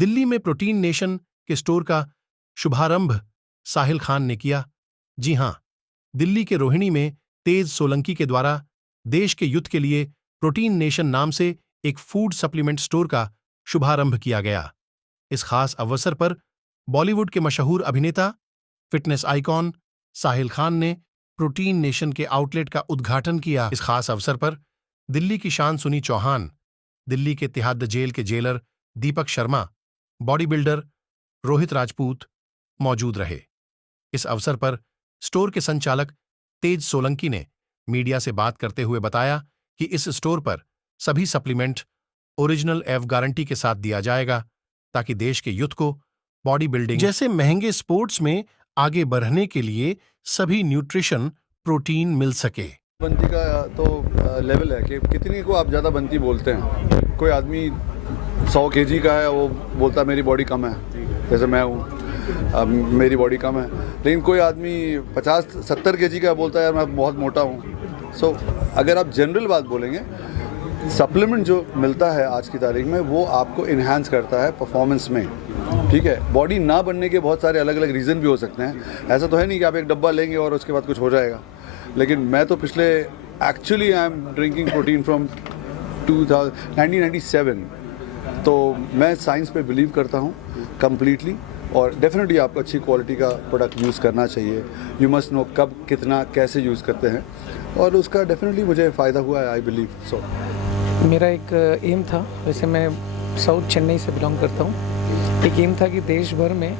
दिल्ली में protein nation के store का शुभारंभ साहिल खान ने किया। जी हां, दिल्ली के रोहिणी में तेज सोलंकी के द्वारा देश के युद्ध के लिए प्रोटीन नेशन नाम से एक फूड सप्लीमेंट स्टोर का शुभारंभ किया गया। इस खास अवसर पर बॉलीवुड के मशहूर अभिनेता, फिटनेस आइकॉन साहिल खान ने प्रोटीन नेशन के आउटलेट का उद्घाटन किया। इस खास अवसर पर दिल्ली की शान सुनी चौहान, दिल्ली के तिहाड़ जेल के jailer Deepak Sharma, body builder Rohit Rajput मौजूद रहे। इस अवसर पर स्टोर के संचालक तेज सोलंकी ने मीडिया से बात करते हुए बताया कि इस स्टोर पर सभी सप्लीमेंट ओरिजिनल एफ गारंटी के साथ दिया जाएगा ताकि देश के यूथ को बॉडी बिल्डिंग जैसे महंगे स्पोर्ट्स में आगे बढ़ने के लिए सभी न्यूट्रिशन प्रोटीन मिल सके। बंती का तो लेवल है कि कितनी को आप ज़्यादा बंती बोलते हैं। कोई आदमी 100 केजी का है, वो बोलता है मेरी बॉडी कम है, जैसे मैं हूँ, मेरी बॉडी कम है। लेकिन कोई आदमी 50-70 केजी का बोलता है यार मैं बहुत मोटा हूँ। सो अगर आप जनरल बात बोलेंगे, सप्लीमेंट जो मिलता है आज की तारीख में वो आपको इन्हांस करता है परफॉर्मेंस में। ठीक है, बॉडी ना बनने के बहुत सारे अलग अलग रीज़न भी हो सकते हैं। ऐसा तो है नहीं कि आप एक डब्बा लेंगे और उसके बाद कुछ हो जाएगा। लेकिन मैं तो पिछले actually I am drinking protein from 1997। तो मैं साइंस पे बिलीव करता हूँ कम्प्लीटली, और डेफिनेटली आपको अच्छी क्वालिटी का प्रोडक्ट यूज़ करना चाहिए। यू मस्ट नो कब कितना कैसे यूज़ करते हैं, और उसका डेफिनेटली मुझे फ़ायदा हुआ है, आई बिलीव सो। मेरा एक एम था, वैसे मैं साउथ चेन्नई से बिलोंग करता हूँ। एक एम था कि देश भर में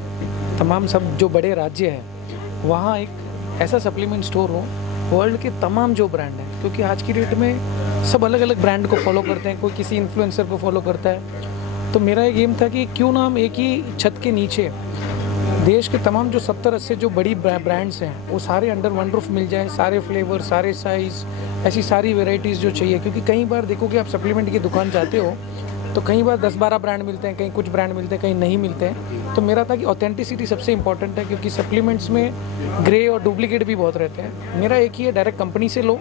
तमाम सब जो बड़े राज्य हैं वहाँ एक ऐसा सप्लीमेंट स्टोर हो, वर्ल्ड के तमाम जो ब्रांड हैं, क्योंकि आज की डेट में सब अलग अलग ब्रांड को फॉलो करते हैं, कोई किसी इन्फ्लुएंसर को फॉलो करता है। तो मेरा एक एम था कि क्यों ना हम एक ही छत के नीचे देश के तमाम जो 70-80 जो बड़ी ब्रांड्स हैं वो सारे अंडर वन रूफ मिल जाए, सारे फ्लेवर, सारे साइज़, ऐसी सारी वेराइटीज़ जो चाहिए। क्योंकि कई बार देखो कि आप सप्लीमेंट की दुकान जाते हो तो कई बार 10-12 ब्रांड मिलते हैं, कहीं कुछ ब्रांड मिलते हैं, कहीं नहीं मिलते हैं। तो मेरा था कि ऑथेंटिसिटी सबसे इंपॉर्टेंट है, क्योंकि सप्लीमेंट्स में ग्रे और डुप्लीकेट भी बहुत रहते हैं। मेरा एक ही है, डायरेक्ट कंपनी से लो,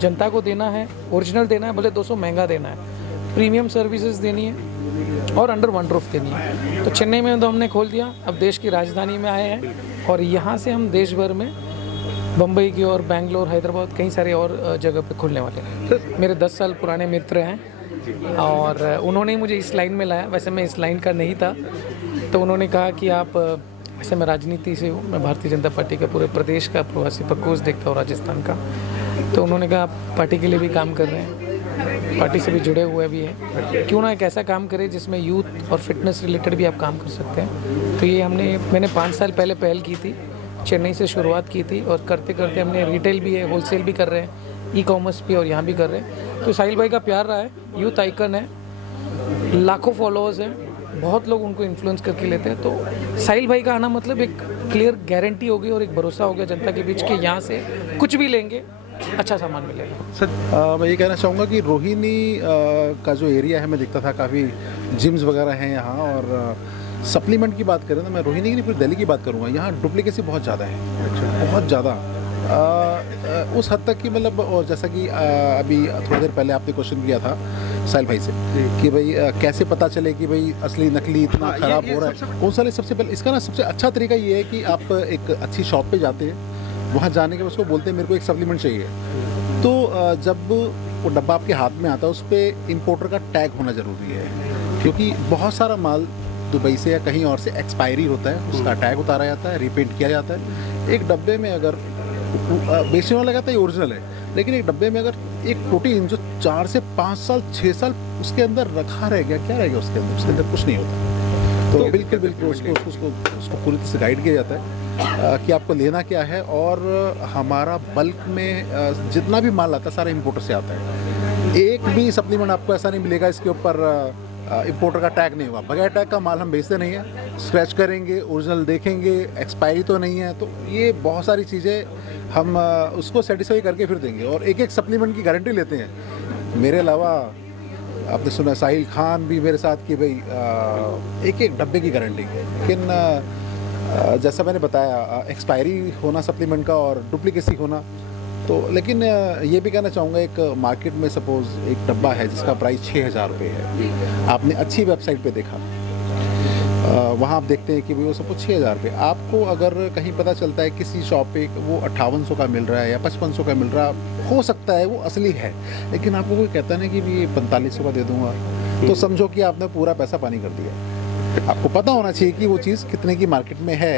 जनता को देना है, ओरिजिनल देना है, भले 200 महंगा देना है, प्रीमियम सर्विसेज देनी है और अंडर वन रूफ देनी है। तो चेन्नई में तो हमने खोल दिया, अब देश की राजधानी में आए हैं और यहाँ से हम देश भर में बम्बई की और बेंगलोर, हैदराबाद, कई सारे और जगह पे खोलने वाले हैं। मेरे 10 साल पुराने मित्र हैं और उन्होंने ही मुझे इस लाइन में लाया। वैसे मैं इस लाइन का नहीं था, तो उन्होंने कहा कि आप, वैसे मैं राजनीति से हूँ, मैं भारतीय जनता पार्टी का पूरे प्रदेश का प्रवासी प्रकोष्ठ देखता हूँ राजस्थान का। तो उन्होंने कहा आप पार्टी के लिए भी काम कर रहे हैं, पार्टी से भी जुड़े हुए भी हैं, क्यों ना एक ऐसा काम करें जिसमें यूथ और फिटनेस रिलेटेड भी आप काम कर सकते हैं। तो ये मैंने 5 साल पहले पहल की थी, चेन्नई से शुरुआत की थी, और करते करते हमने रिटेल भी है, होलसेल भी कर रहे हैं, ई कॉमर्स भी, और यहाँ भी कर रहे हैं। तो साहिल भाई का प्यार रहा है, यूथ आइकन है, लाखों फॉलोअर्स हैं, बहुत लोग उनको इन्फ्लुएंस करके लेते हैं। तो साहिल भाई का आना मतलब एक क्लियर गारंटी हो गई और एक भरोसा हो गया जनता के बीच के यहाँ से कुछ भी लेंगे अच्छा सामान मिलेगा। सर मैं ये कहना चाहूँगा कि रोहिणी का जो एरिया है, मैं देखता था काफ़ी जिम्स वगैरह हैं यहाँ, और सप्लीमेंट की बात करें तो मैं रोहिणी की नहीं पूरी दिल्ली की बात करूँगा, यहाँ डुप्लीकेसी बहुत ज़्यादा है, बहुत ज़्यादा, उस हद तक कि मतलब, और जैसा कि अभी थोड़ी देर पहले आपने क्वेश्चन किया था साहिल भाई से कि भाई कैसे पता चले कि भाई असली नकली इतना ख़राब हो रहा है, कौन सा। सबसे पहले इसका ना सबसे अच्छा तरीका ये है कि आप एक अच्छी शॉप पे जाते हैं, वहाँ जाने के बाद उसको बोलते हैं मेरे को एक सप्लीमेंट चाहिए, तो जब वो डब्बा आपके हाथ में आता है उस पर इम्पोर्टर का टैग होना ज़रूरी है, क्योंकि बहुत सारा माल दुबई से या कहीं और से एक्सपायरी होता है, उसका टैग उतारा जाता है, रिपेंट किया जाता है। एक डब्बे में अगर बेचने वाला कहता है ओरिजिनल है, लेकिन एक डब्बे में अगर एक प्रोटीन जो 4 से 5 साल 6 साल उसके अंदर रखा रह गया, क्या रह गया उसके अंदर? उसके अंदर कुछ नहीं होता। तो बिल्कुल उसको पूरी तरह से गाइड किया जाता है कि आपको लेना क्या है, और हमारा बल्क में जितना भी माल आता है सारा इम्पोर्टर से आता है। एक भी सप्लीमेंट आपको ऐसा नहीं मिलेगा इसके ऊपर इम्पोर्टर का टैग नहीं हुआ। बगैर टैग का माल हम बेचते नहीं हैं, स्क्रैच करेंगे, ओरिजिनल देखेंगे, एक्सपायरी तो नहीं है। तो ये बहुत सारी चीज़ें हम उसको सेटिस्फाई करके फिर देंगे, और एक एक सप्लीमेंट की गारंटी लेते हैं। मेरे अलावा आपने सुना साहिल खान भी मेरे साथ कि भाई एक एक डब्बे की गारंटी, लेकिन जैसा मैंने बताया एक्सपायरी होना सप्लीमेंट का और डुप्लीकेसी होना। तो लेकिन ये भी कहना चाहूँगा, एक मार्केट में सपोज़ एक डब्बा है जिसका प्राइस 6,000 रुपये है, आपने अच्छी वेबसाइट पे देखा वहाँ आप देखते हैं कि भाई वो सब कुछ 6,000 रुपये। आपको अगर कहीं पता चलता है किसी शॉप पे वो 5800 का मिल रहा है या 5500 का मिल रहा है, हो सकता है वो असली है, लेकिन आपको कोई कहता नहीं कि ये 4500 का दे दूंगा, तो समझो कि आपने पूरा पैसा पानी कर दिया। आपको पता होना चाहिए कि वो चीज़ कितने की मार्केट में है,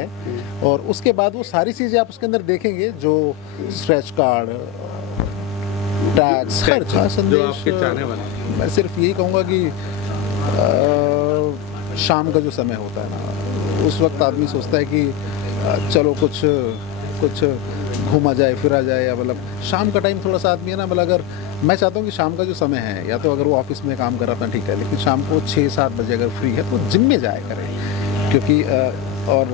और उसके बाद वो सारी चीज़ें आप उसके अंदर देखेंगे, जो स्क्रैच कार्ड, टैक्स, हर चीज़, संदेश। मैं सिर्फ यही कहूँगा कि शाम का जो समय होता है ना, उस वक्त आदमी सोचता है कि चलो कुछ घूमा जाए, फिरा जाए, या मतलब शाम का टाइम थोड़ा सा आदमी है ना, मतलब अगर मैं चाहता हूँ कि शाम का जो समय है, या तो अगर वो ऑफिस में काम कर रहा था ठीक है, लेकिन शाम को 6-7 बजे अगर फ्री है तो जिम में जाया करें, क्योंकि और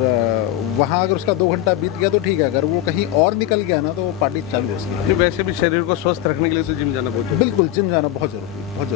वहाँ अगर उसका 2 घंटा बीत गया तो ठीक है, अगर वो कहीं और निकल गया ना तो पार्टी चालू हो सकती है। वैसे भी शरीर को स्वस्थ रखने के लिए तो जिम जाना बहुत बिल्कुल, जिम जाना बहुत ज़रूरी है, बहुत ज़रूरी।